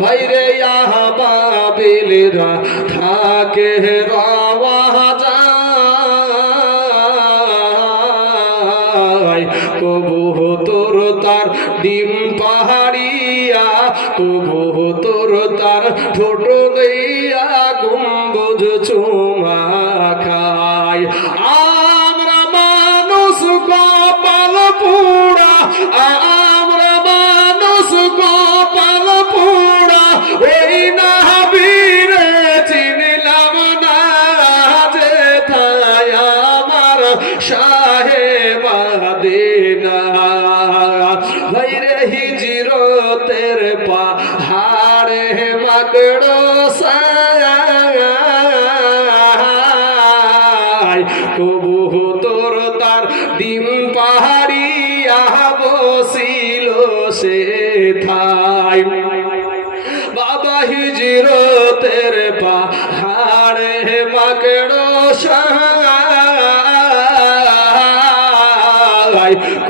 ভাইরে বাবিলরা, থাকে রওয়া যায় তোর তার ডিম পাহাড়িয়া, কবু তোর তার ঠোঁট দিয়া গম্বুজ চুমা খায়। আমরা মানুষ কপাল পুরা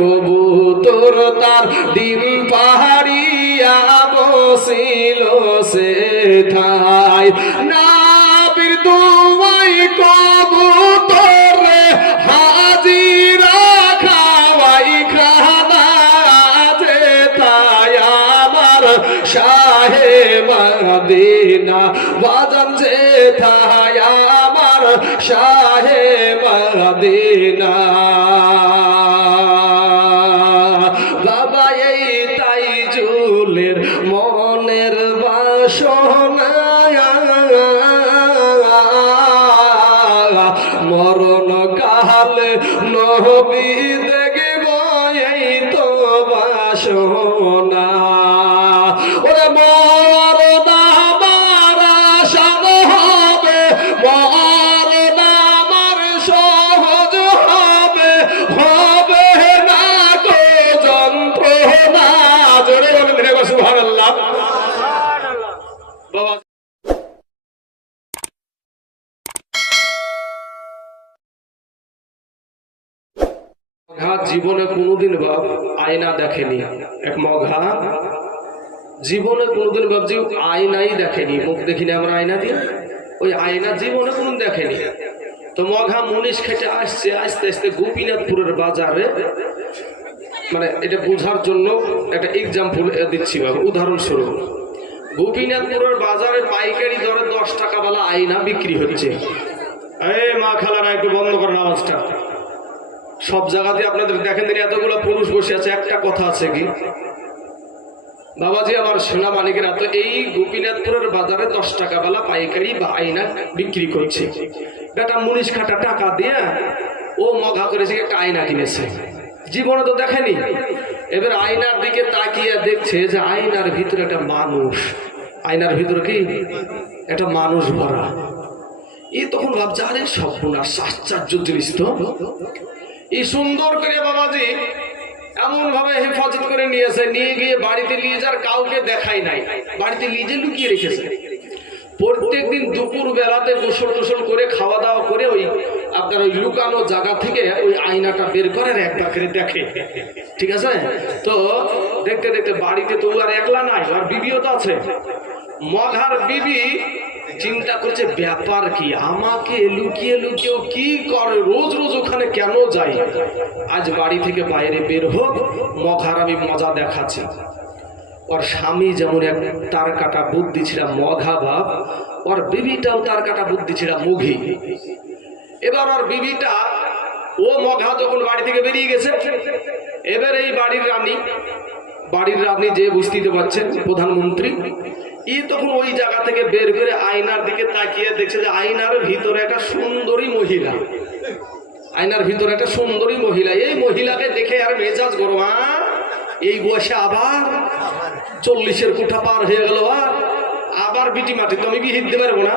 সায় কবু তোর ডিম পাহাড়িয়া বসিল সে থাই না বীর দুয়াই কবু তোর হাজিরা খাওয়াই খানা যে তাই আমার শাহে মদিনা। বাজান যে তাই আমার শাহে মদিনা। জীবনে কোনোদিন বাপ আয়না দেখেনি, এক মঘা। জীবনে কোনোদিন বাপ যে আয়নাই দেখেনি। মুখ দেখিনি আমরা আয়না দিয়ে? ওই আয়না জীবনে কোনোদিন দেখেনি। তো মঘা মুনিশ খেটে আসছে, আস্তে আস্তে গোপীনাথপুরের বাজারে। মানে এটা বোঝার জন্য একটা এক্সাম্পল দিচ্ছি বাবু উদাহরণস্বরূপ। গোপীনাথপুরের বাজারে পাইকারি দরে দশ টাকা বেলা আয়না বিক্রি হচ্ছে। এই মা খালারা, একটু বন্ধ করেন আওয়াজটা সব জায়গাতে আপনাদের দেখেন দিন এতগুলো পুরুষ বসে আছে, একটা কথা আছে কি? বাবাজি, আমার সোনা মালিকেরা তো এই গোপীনাথপুরের বাজারে দশ টাকা বেলা পাইকারি বা আয়না বিক্রি করছে। বেটা মুনিশ খাটা টাকা দিয়ে ও মগা করেছে একটা আয়না কিনেছে। জীবনে তো দেখেনি। এবার আয়নার দিকে তাকিয়ে দেখছে যে আয়নার ভিতরে একটা মানুষ। আয়নার ভিতরে কি? একটা মানুষ ভরা। এই তখন ভাবছে, আরে সর্বনাশ, আশ্চর্য জিনিস তো এই সুন্দর করে বাবাজি এমন ভাবে হেফাজত করে নিয়েছে, নিয়ে গিয়ে বাড়িতে নিয়ে যার কাউকে দেখাই নাই, বাড়িতে নিজে লুকিয়ে রেখেছে। প্রত্যেক দিন দুপুর বেলাতে গোসল টোসল করে খাওয়া দাওয়া করে ওই আপনার ওই লুকানো জায়গা থেকে ওই আয়নাটা বের করেন একবার করে দেখে। ঠিক আছে? তো দেখতে দেখতে বাড়িতে তো আর একলা নাই আর বিবিও তো আছে। মঘার বিবি চিন্তা করছে, ব্যাপার কি? আমাকে লুকিয়ে লুকিয়ে ও কি করে? রোজ রোজ ওখানে কেন যাই? আজ বাড়ি থেকে বাইরে বের হোক মঘার আমি মজা দেখাচ্ছি। ওর স্বামী যেমন এক তার কাটা বুদ্ধি ছিল মঘা ভাব, ওর বিবিটাও তার কাটা বুদ্ধি ছিল মুঘি। এবার ওর বিবিটা, ও মঘা যখন বাড়ি থেকে বেরিয়ে গেছে, এবার এই বাড়ির রানী বাড়ির রানী যে বুঝতে পারছেন, প্রধানমন্ত্রী ই তখন ওই জায়গা থেকে বের করে আয়নার দিকে তাকিয়ে দেখছে যে আয়নার ভিতরে একটা সুন্দরী মহিলা। আয়নার ভিতরে একটা সুন্দরী মহিলা। এই মহিলাকে দেখে আর মেজাজ গরমা এই বয়সে আবার চল্লিশের কোঠা পার হয়ে গেল আর আবার বিটি মাটি তো আমি বিহিত দিতে পারব না?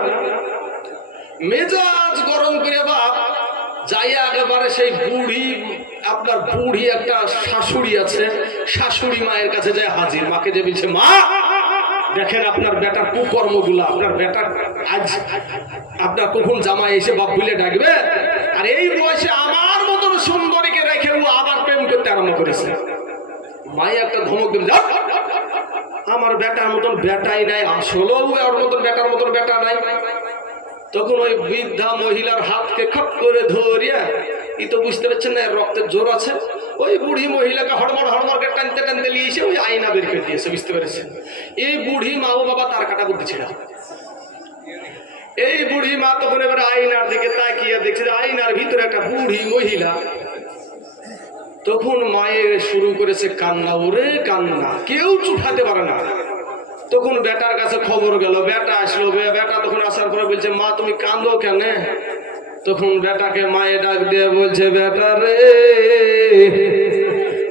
মেজাজ গরম করে বাপ যাইয়া একেবারে সেই বুড়ি, আপনার বুড়ি একটা শাশুড়ি আছে, শাশুড়ি মায়ের কাছে যায় হাজির, মাকে যে বলছে, মা! দেখেন আপনার বেটার কুকর্মগুলো, আপনার বেটার আজ আপনার কখন জামা এসে বাপ বুলে ডাকবে। আর এই বয়সে আমার মতন সুন্দরীকে রেখে ও আবার প্রেম করতে আরম্ভ করেছে। মাই একটা ধমক দিল আমার বেটার মতন বেটাই নাই, আসলেও ওর মতন বেটার মতন বেটা নাই। তখন ওই বৃদ্ধা মহিলার হাতকে খপ করে ধরিয়া, ই তো বুঝতে পারছেন না রক্তের জোর আছে। ওই বুড়ি মহিলাকে হড়মড় হড়মড়কে টানতে টানতে নিয়ে এসে ওই আয়না বের করে দিয়েছে, বুঝতে পেরেছেন? এই বুড়ি মা ও বাবা তার কাটা বুদ্ধি ছিল। এই বুড়ি মা তখন এবার আয়নার দিকে তাকিয়ে দেখছে আয়নার ভিতরে একটা বুড়ি মহিলা। তখন মায়ের শুরু করেছে কান্না, ওরে কান্না, কেউ চুঠাতে পারে না। তখন বেটার কাছে খবর গেল, বেটা আসলো বেটা তখন আসার পরে বলছে, মা, তুমি কান্দো কেন? তখন বেটাকে মায়ে ডাক দিয়ে বলছে, বেটা রে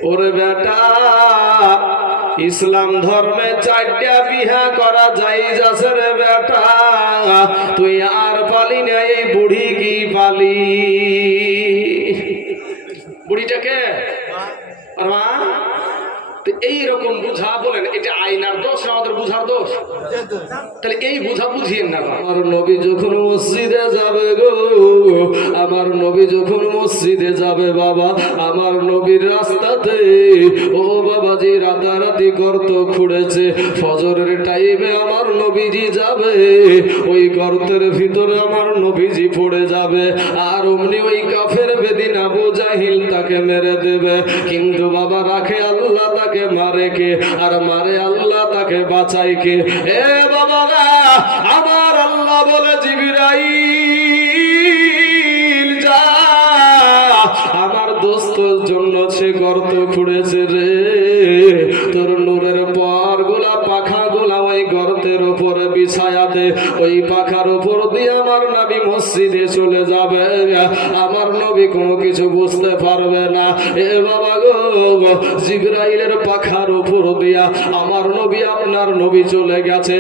ওরে বেটা, ইসলাম ধর্মে চারটা বিহা করা যাই যাচ্ছে রে বেটা। তুই আর পালি না, এই বুড়ি কি পালি? বুড়িটাকে? আর মা? এইরকম বুঝা বলেন, এটা আইনার দোষ আমাদের বুঝার দোষ? তাহলে এই বুঝা বুঝিয়েন না আমার নবী যখন মসজিদে যাবে গো, আমার নবী যখন মসজিদে যাবে বাবা, আমার নবীর রাস্তাতে, ও বাবাজি রাতারাতি গর্ত খুঁড়েছে, ফজরের টাইমে আমার নবীজি যাবে, ওই গর্তের ভিতরে আমার নবীজি পড়ে যাবে, আর অমনি ওই কাফের বেদিন আবু জাহিল তাকে মেরে দেবে, কিন্তু বাবা রাখে আল্লাহ তাকে মারে কে, আর মারে আল্লাহ তাকে বাঁচাই কে। এ বাবা আমার আল্লাহ বলে জিবিরাই যা, আমার দোস্তর জন্য সে গর্ত খুঁড়েছে রে। তোর নূরের পর গোলা পাখা গোলা ওই পাখার উপর দিয়ে আমার মসজিদে চলে যাবে। আমার নবী কোনো কিছু বুঝতে পারবে না। এ বাবা গো, জিব্রাইলের পাখার উপর দিয়া আমার নবী, আপনার নবী চলে গেছে।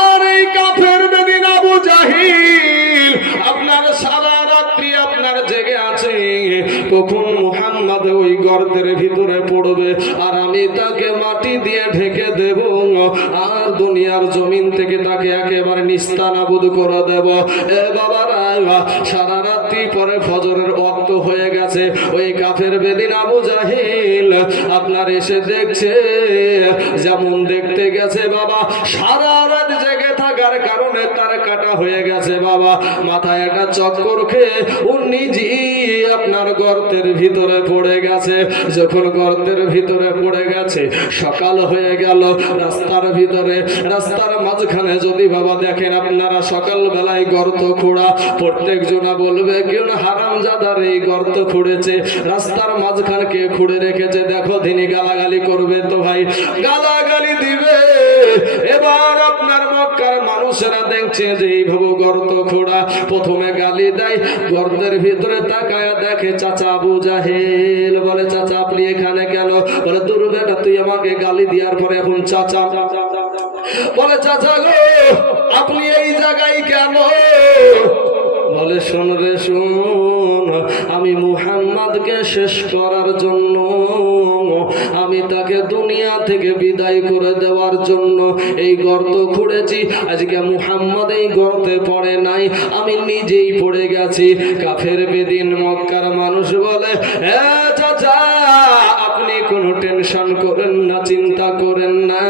আর এই কাফের বেদিন আবু জাহিল আপনার সারা রাত্রি আপনার জেগে আছে। কখন মুহাম্মদ ওই গর্তের ভিতরে পড়বে। আর আমি তাকে মাটি দিয়ে ঢেকে দেব। আর দুনিয়ার জমিন থেকে তাকে একেবারে নিস্তানাবুদ করে দেব। এ বাবারা, সারা রাত্রি পরে ফজরের অক্ত হয়ে গেছে। ওই কাফের বেদিন আবু জাহিল আপনার এসে দেখছে। যেমন দেখতে গেছে বাবা, সারা রাত থাকার কারণে তার কাটা হয়ে গেছে, বাবা। মাথায় একটা চক্কর খেয়ে ও নিজেই আপনার গর্তের ভিতরে পড়ে গেছে। যখন গর্তের ভিতরে পড়ে গেছে, সকাল হয়ে গেল। রাস্তার ভিতরে, রাস্তার মাঝখানে যদি বাবা দেখেন আপনারা সকাল বেলায় গর্ত খোঁড়া, প্রত্যেক জনা বলবে কেউ হারাম জাদার এই গর্ত খুঁড়েছে? রাস্তার মাঝখান কে খুঁড়ে রেখেছে। দেখো, তিনি গালাগালি করবে তো ভাই। গালাগালি দিবে। এবার আপনার মক্কার মানুষেরা দেখছে যে এইভাবে গর্ত খোঁড়া। প্রথমে গালি দেয়, গর্তের ভিতরে তাকায় দেখে চাচা বলে, চাচা, আপনি এখানে কেন? বলে, দূর বেটা, তুই আমাকে গালি দেওয়ার পরে এখন চাচা বলে, চাচা গো, আপনি এই জায়গায় কেন? বলে, শোন রে, শোন, আমি মুহাম্মাদকে শেষ করার জন্য আমি তাকে দুনিয়া থেকে বিদায় করে দেওয়ার জন্য এই গর্ত খুঁড়েছি। আজকে মুহাম্মদ এই গর্তে পড়ে নাই, আমি নিজেই পড়ে গেছি। কাফের বেদিন মক্কার মানুষ বলে আপনি কোনো টেনশন করেন না, চিন্তা করেন না।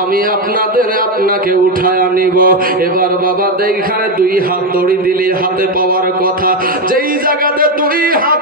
আমি আপনাদের, আপনাকে উঠায় আনিব এবার বাবা এইখানে দুই হাত দড়ি দিলে হাতে পাওয়ার কথা। যেই জায়গাতে দুই হাত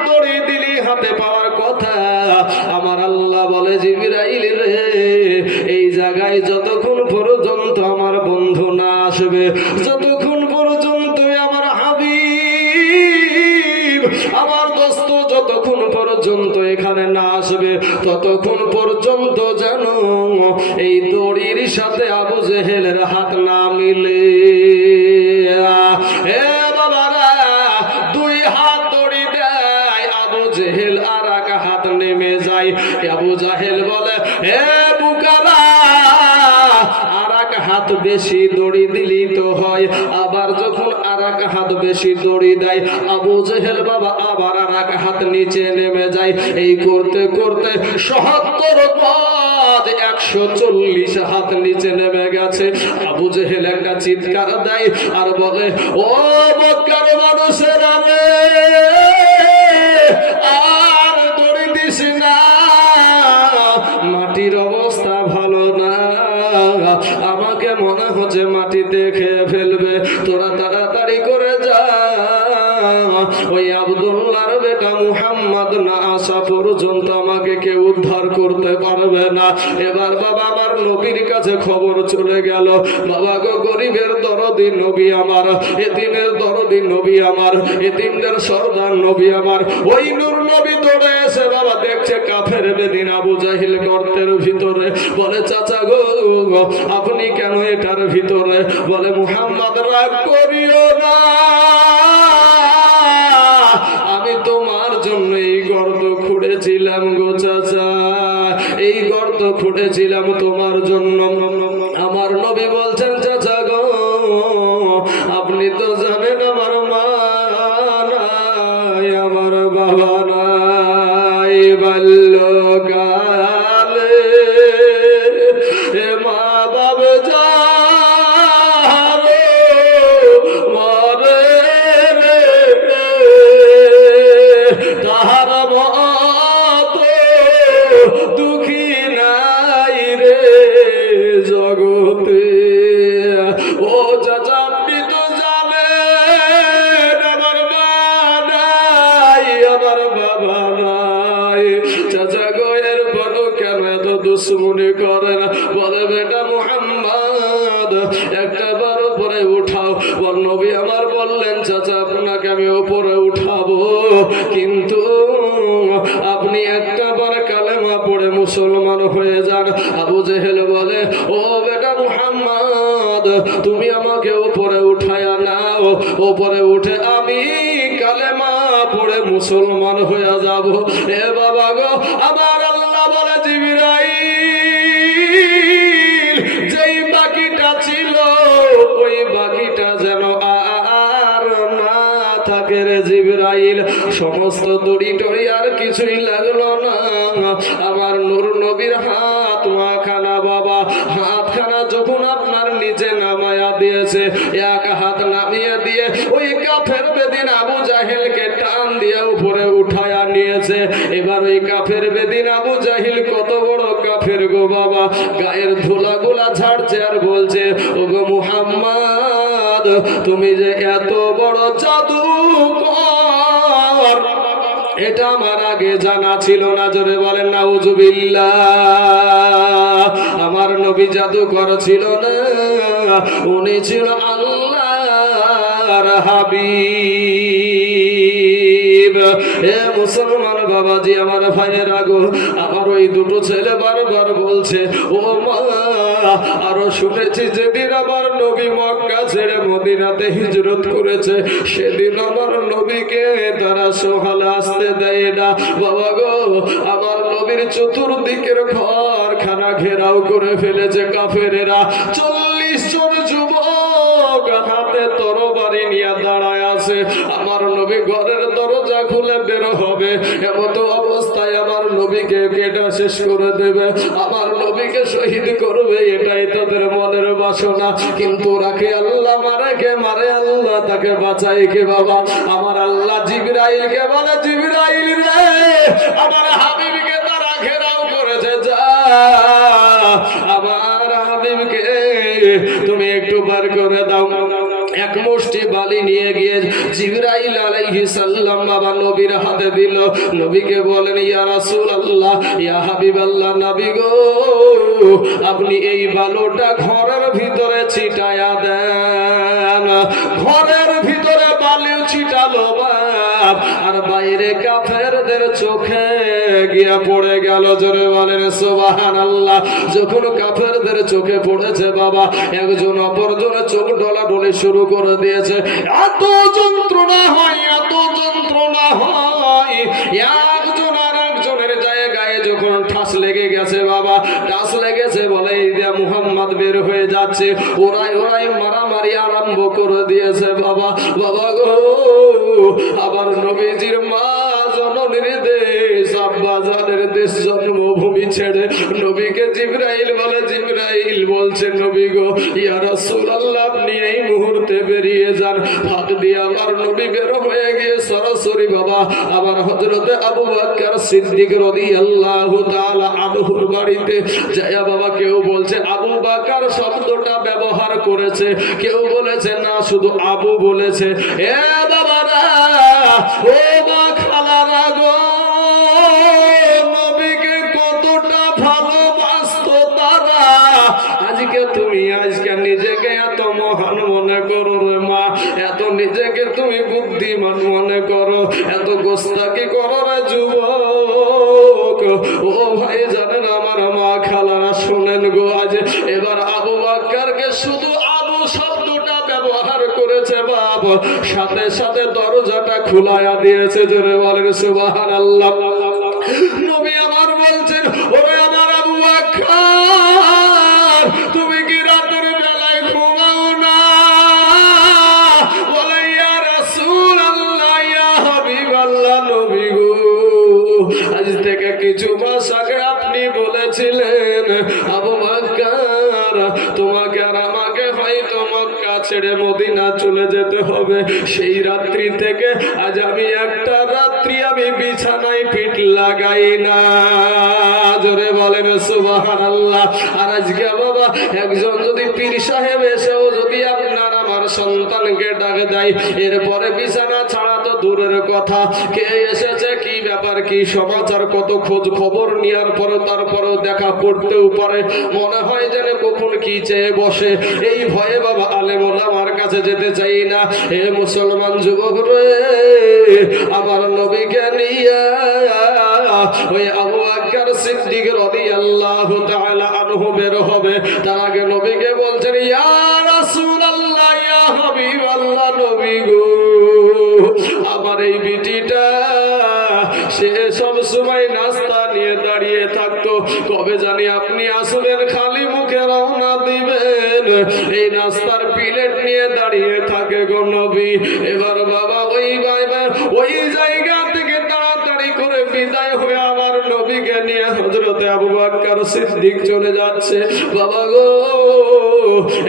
বেশি দড়ি দেয়। আবু জেহেল বাবা আবার আর এক হাত নিচে নেমে যায়। এই করতে করতে সহাত্তর পদ একশো চল্লিশ হাত নিচে নেমে গেছে। আবু জেহেল একটা চিৎকার দেয় আর বলে, ও মক্কার মানুষেরা চলে গেল। বাবা গো, গরিবের দরদি নবী আমার, এতিমের দরদি নবী আমার, এতিমদের সর্দার নবী আমার। ওই নূর নবী দৌড়ে এসে বাবা দেখছে কাফের বেদিন আবু জাহিল গর্তের ভিতরে। বলে, চাচা গো আপনি কেন এটার ভিতরে? বলে, মুহাম্মদ, রাগ করিও না। আমি তোমার জন্য এই গর্ত খুঁড়েছিলাম গো চাচা। এই গর্ত খুঁড়েছিলাম তোমার সমস্ত দড়ি টড়ি আর কিছুই লাগল না। আমার নূর নবীর হাত, মাখানা বাবা, হাতখানা যখন আপনার নিচে নামায়া দিয়েছে, এক হাত নামিয়ে দিয়ে ওই কাফের বেদিন আবু জাহেলকে টান দিয়ে উপরে উঠায়া নিয়েছে। এবার ওই কাফের বেদিন আবু জাহিল কত বড় কাফের গো বাবা। গায়ের ধুলা গুলা ঝাড়ছে আর বলছে ও গো মুহাম্মদ, তুমি যে এত বড় জাদু জানা ছিল না, জোরে বলেন না উজুবিল্লা আমার নবী জাদুকর ছিল না, উনি ছিল আল্লাহ হাবিব। হে মুসলমান বাবাজি, আমার ভাইয়ের আগো আমার ওই দুটো ছেলে বারবার বলছে, ও মা, আরও শুনেছি যেদিন আমার নবী মক্কা ছেড়ে মদিনাতে হিজরত করেছে। সেদিন আমার নবীকে তারা সোহালে আসতে দেয় না। বাবা গো, আমার নবীর চতুর্দিকের ঘর খানা ঘেরাও করে ফেলেছে কাফেরেরা। চল্লিশ শেষ করে দেবে। আমার নবীকে শহীদ করবে, এটাই তাদের মনের বাসনা। কিন্তু রাখে আল্লাহ মারে, কে মারে আল্লাহ? তাকে বাঁচাই কে বাবা? আমার আল্লাহ জিবরাইলকে বলে জিবরাইল রে? আমার হাবিবকে তারা ঘেরাও করেছে, যা। আমার হাবিবকে তুমি একটু বার করে দাও। এক মুষ্টি বালি নিয়ে গিয়ে জিবরাইল আলাইহিস সালাম বাবা নবীর হাতে দিল। নবীকে বলেন ইয়া রাসূলুল্লাহ, ইয়া হাবিবাল্লাহ, নবী গো, আপনি এই বালুটা ঘরের ভিতরে ছিটায়া দেন। ঘরের ভিতরে বালি ছিটালো বাপ, আর বাইরে কাফেরদের চোখে গিয়া পড়ে গেল জোরে বলেন সুবাহান আল্লাহ যখন কাফেরদের চোখে পড়েছে বাবা, একজন অপরজনের চোখ ডলা ডলে শুরু করে দিয়েছে, এত যন্ত্রণা হয়, এত যন্ত্রণা হয়। একজন আর একজনের জায়গায় যখন ঠাস লেগে গেছে বাবা, ঠাস লেগেছে বলে এই যে মুহাম্মদ বের হয়ে যাচ্ছে, ওরাই ওরাই মারামারি আরম্ভ করে দিয়েছে বাবা বাবা গো, আবার নবীজির মা জননীর দেশ আব্বা জানের দেশ জন্মভূমি ছেড়ে নবীকে জিব্রাইল বলে জিব্রাইল বলছে, নবী গো, ইয়া রাসূলুল্লাহ, আপনি এই মুহূর্তে বেরিয়ে যান। ফাঁক দিয়ে আমার নবী বের হয়ে গিয়ে সরাসরি, বাবা। আমার হযরতে আবু বকর সিদ্দিক রাদিয়াল্লাহু তাআলা আনহুর বাড়িতে যায় বাবা কেউ বলছে, আবু বকর শব্দটা ব্যবহার করেছে। কেউ বলেছে, না, শুধু আবু বলেছে। এ বাবারা, ও করো, এত গোস্তাকি করো না যুবক? ও ভাই জানেন আমার মা খালারা শোনেন গো আজ। এবার আবু শুধু আবু শব্দটা ব্যবহার করেছে বাপ। সাথে সাথে দরজাটা খুলাইয়া দিয়েছে, জোরে বলেন সুবাহ আল্লাহ জোরে বলেন সুবাহান আল্লাহ আর আজকে বাবা, একজন যদি পীর সাহেব এসেও যদি আপনার আমার সন্তানকে ডাক দেয়, এরপরে বিছানা ছাড়া তো দূরের কথা। কে এসেছে, কি ব্যাপার, কি সমাচার, কত খোঁজ খবর নেওয়ার পরে তারপরেও দেখা করতেও পারে। মনে হয় যেন কখন কি চেয়ে বসে। এই ভয়ে বাবা আলেমন আমার কাছে যেতে চাই না। হে মুসলমান যুবক রে, আমার নবীকে নিয়ে ওই আবু নবীকে বলছেন আমার এই বিটিটা, সে সব সময় নাস্তা নিয়ে দাঁড়িয়ে থাকতো। কবে জানি আপনি আসবেন, খালি মুখে রওনা দিবেন। এই নাস্তার প্লেট নিয়ে দাঁড়িয়ে থাকে গো নবী। এবার বাবা, ওই ওই জায়গা হজরতে আবু বাক্কার সিদ্দিক চলে যাচ্ছে। বাবা গো,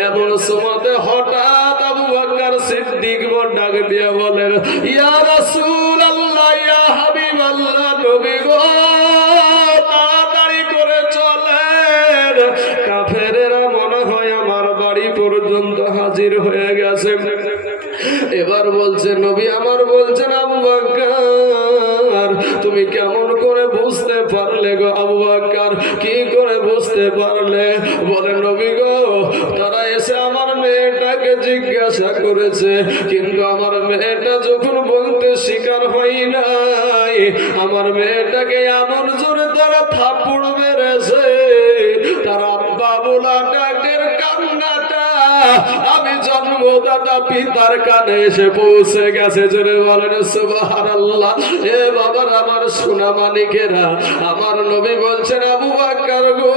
এমন সময়তে হঠাৎ আবু বাক্কার সিদ্দিক বড় ডাক দিয়ে বলেন, ইয়া রাসূল আল্লাহ ইয়া হাবিব আল্লাহ নবী গো, তাড়াতাড়ি করে চলেন। কাফেরেরা মনে হয় আমার বাড়ি পর্যন্ত হাজির হয়ে গেছে। এবার বলছে, নবী, আমার বলছেন আবু বাক্কার পারলে? বলে, নবী গো, তারা এসে আমার মেয়েটাকে জিজ্ঞাসা করেছে। কিন্তু আমার মেয়েটা যখন বলতে শিকার হয় নাই, আমার মেয়েটাকে এমন জোরে তারা থাপুড় মেরেছে। তারা বাবুলা ডাকের কান্নাটা আমি জন্মদাতা পিতার কানে এসে পৌঁছে গেছে। জোরে বলেন, সুবহানাল্লাহ। এ বাবার আমার সোনা মানিকেরা আমার নবী বলছেন, আবু বাক্কার গো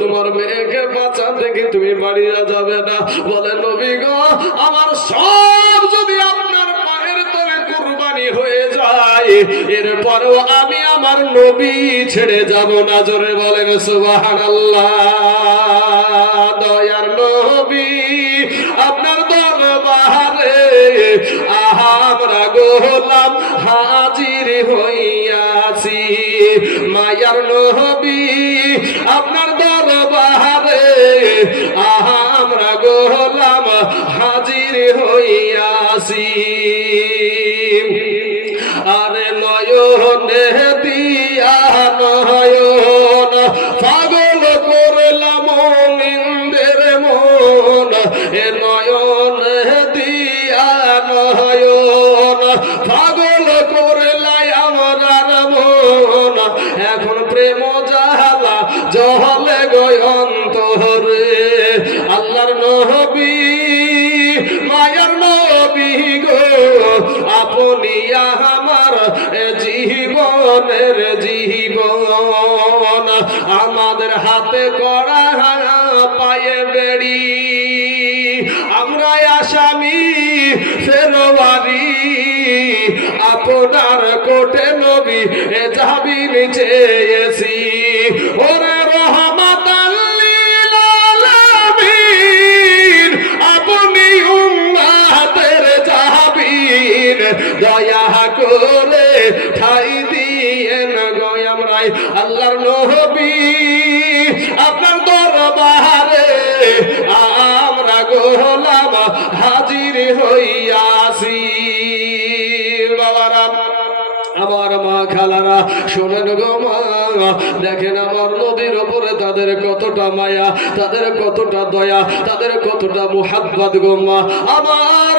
তোমার মেয়েকে বাঁচা থেকে তুমি বাড়িয়ে যাবে না। বলে, নবী গো, আমার সব যদি আপনার পায়ের তলে কুরবানি হয়ে যায়, এরপরেও আমি আমার নবী ছেড়ে যাব না। জোরে বলেন, সুবহানাল্লাহ, দয়ার নবী, আপনার দরবারে আমরা গোলাম হাজির হইয়াছি। মায়ার নবী আপনার দরবারে। আমরা গোলাম হাজির হইয়াছি। জীবনের জীবন, আমাদের হাতে করা পায়ে বেড়ি। আমরা আসামি, ফেরোয়ারি, আপনার কোটে নবী যাবি নিচে এসি। ওরে দরবারে আমরা গোলাম হাজির হইয়াছি। বাবারা, আমার মা খালারা, শোনেন গো মা, দেখেন আমার নদীর ওপরে তাদের কতটা মায়া, তাদের কতটা দয়া, তাদের কতটা মুহাব্বত গো মা। আমার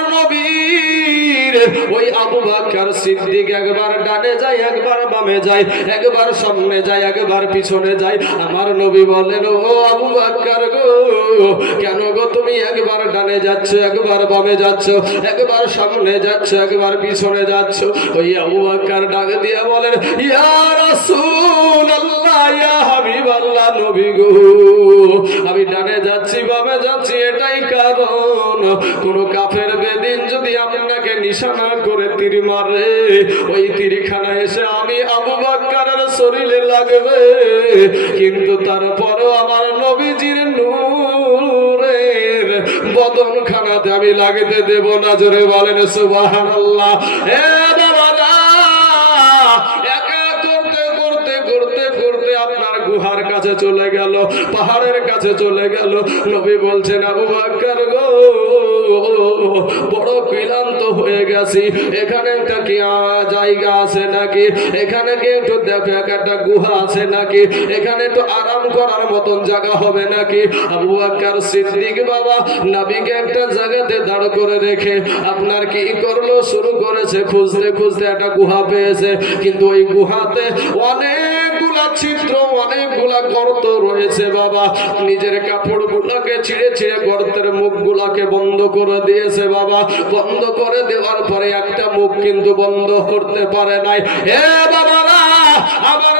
কেন গো তুমি একবার ডানে যাচ্ছ, একবার বামে যাচ্ছ, একবার সামনে যাচ্ছ, একবার পিছনে যাচ্ছ? ওই আবু বাক্কার ডাক দিয়ে বলেন, ইয়া আমি ডানে যাচ্ছি, বামে যাচ্ছি, এটাই কারণ। কোন কাফের বেদিন যদি আপনাকে নিশানা করে তীর মারে, ওই তীরখানা এসে আমি আবু বাক্কারের শরীরে লাগবে। কিন্তু তারপরও আমার নবীজির নূরের বদন খানাতে আমি লাগতে দেব না, জোরে বলেন সুবহানাল্লাহ। হে চলে গেল, পাহাড়ের কাছে চলে গেল। নবী বলছেন, আবু বাক্কার গো, বড় ক্লান্ত হয়ে গেছি। এখানে একটা কি জায়গা আছে নাকি? এখানে কি একটু দেখো একটা গুহা আছে নাকি? এখানে তো আরাম করার মতন জায়গা হবে নাকি? আবু বাক্কার সিদ্দিক বাবা নাবিকে একটা জায়গাতে দাঁড় করে রেখে, আপনার কি করল? শুরু করেছে খুঁজতে খুঁজতে একটা গুহা পেয়েছে। কিন্তু ওই গুহাতে অনেকগুলা ছিদ্র অনেকগুলা গর্ত রয়েছে, বাবা। নিজের কাপড় গুলাকে ছিঁড়ে ছিঁড়ে গর্তের মুখ গুলাকে বন্ধ করে দিয়েছে, বাবা। বন্ধ করে দেওয়ার পরে একটা মুখ কিন্তু বন্ধ করতে পারে নাই। হে বাবা আমার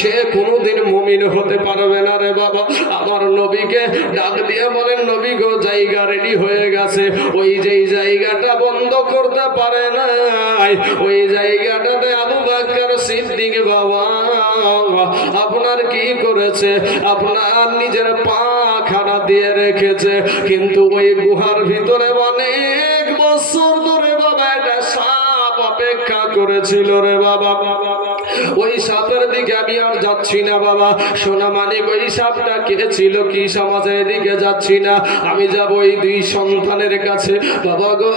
সে কোনোদিন মুমিন হতে পারবে না রে বাবা। আমার নবীকে ডাক দিয়ে বলেন, নবী গো, জায়গা রেডি হয়ে গেছে। ওই যেই জায়গাটা বন্ধ করতে পারে নাই, ওই জায়গাটাতে আবু বাক্কার সিদ্দিক বাবা, আপনার কি করেছে? আপনার নিজের পা খানা দিয়ে রেখেছে। কিন্তু ওই গুহার ভিতরে অনেক বছর ধরে বাবা একটা সাপ অপেক্ষা করেছিল রে বাবা বাবা। ওই সাপের দিকে আমি আর যাচ্ছি না, বাবা। সোনা মানিক ওই সাপটা কে ছিল কি সমাজের দিকে যাচ্ছি না। আমি যাব ওই দুই সন্তানের কাছে। বাবা গো,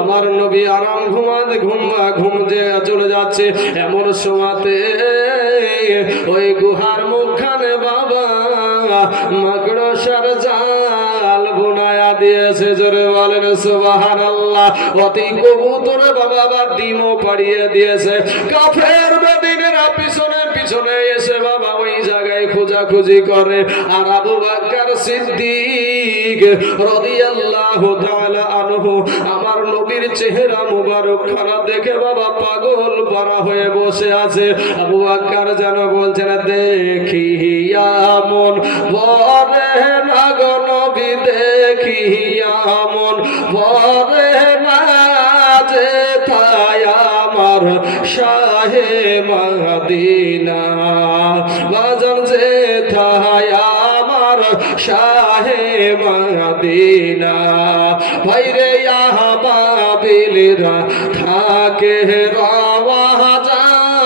আমার নবী আরাম ঘুমান, ঘুমা, ঘুম যে চলে যাচ্ছে। এমন সময়তে ওই গুহার মুখখানে বাবা মাকড়সার জাল বুনায়া দিয়েছে জোরে বলেন সুবাহান আল্লাহ অতি কবুতরে বাবা আবার ডিমও পাড়িয়ে দিয়েছে। কাফের বেদিনেরা পিছনে পিছনে এসে বাবা ওই জায়গায় খোঁজাখুঁজি করে। আর আবু বাক্কার সিদ্দিক রাদিয়াল্লাহু তাআলা আনহু নবীর চেহারা মুবারক খানা দেখে বাবা পাগল পারা হয়ে বসে আছে। আবু বাক্কার যেন বলছেন মন, বরে না গো মন, বরে যে আমার মদিনা। বাজন যে আমার শাহে মদিনা ভাইরে ইহা থাকে রাওয়া যায়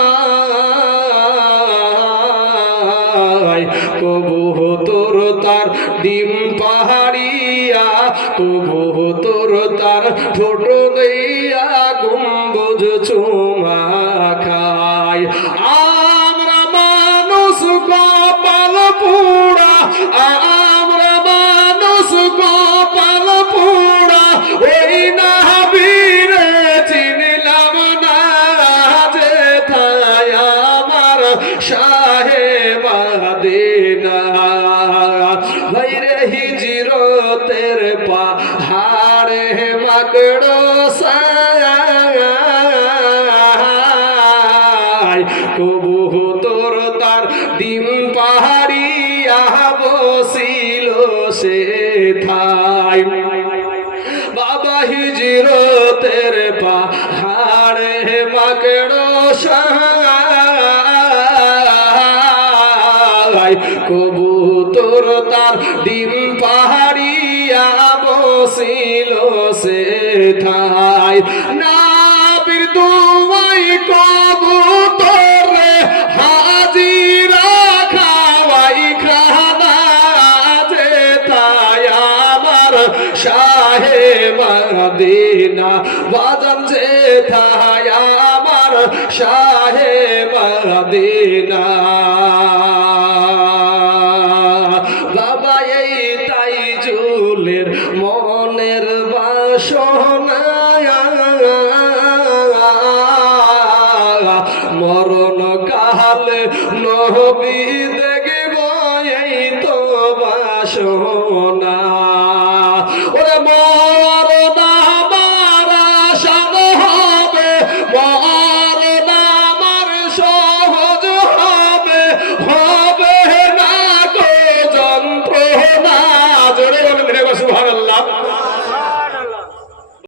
কবু তোর তার ডিম পাহাড়িয়া কবু তোর তার ঠোঁট মাদিনা ভাইরে হিজরতের পাহাড়ে মাকড়ো কবুতর ডিম পাহাড়িয়া বসিল সে ঠাই নাবির দুয়াই কবুতর হাজিরা খাওয়াই যে তাই আমার যে আমার শাহে মদিনা।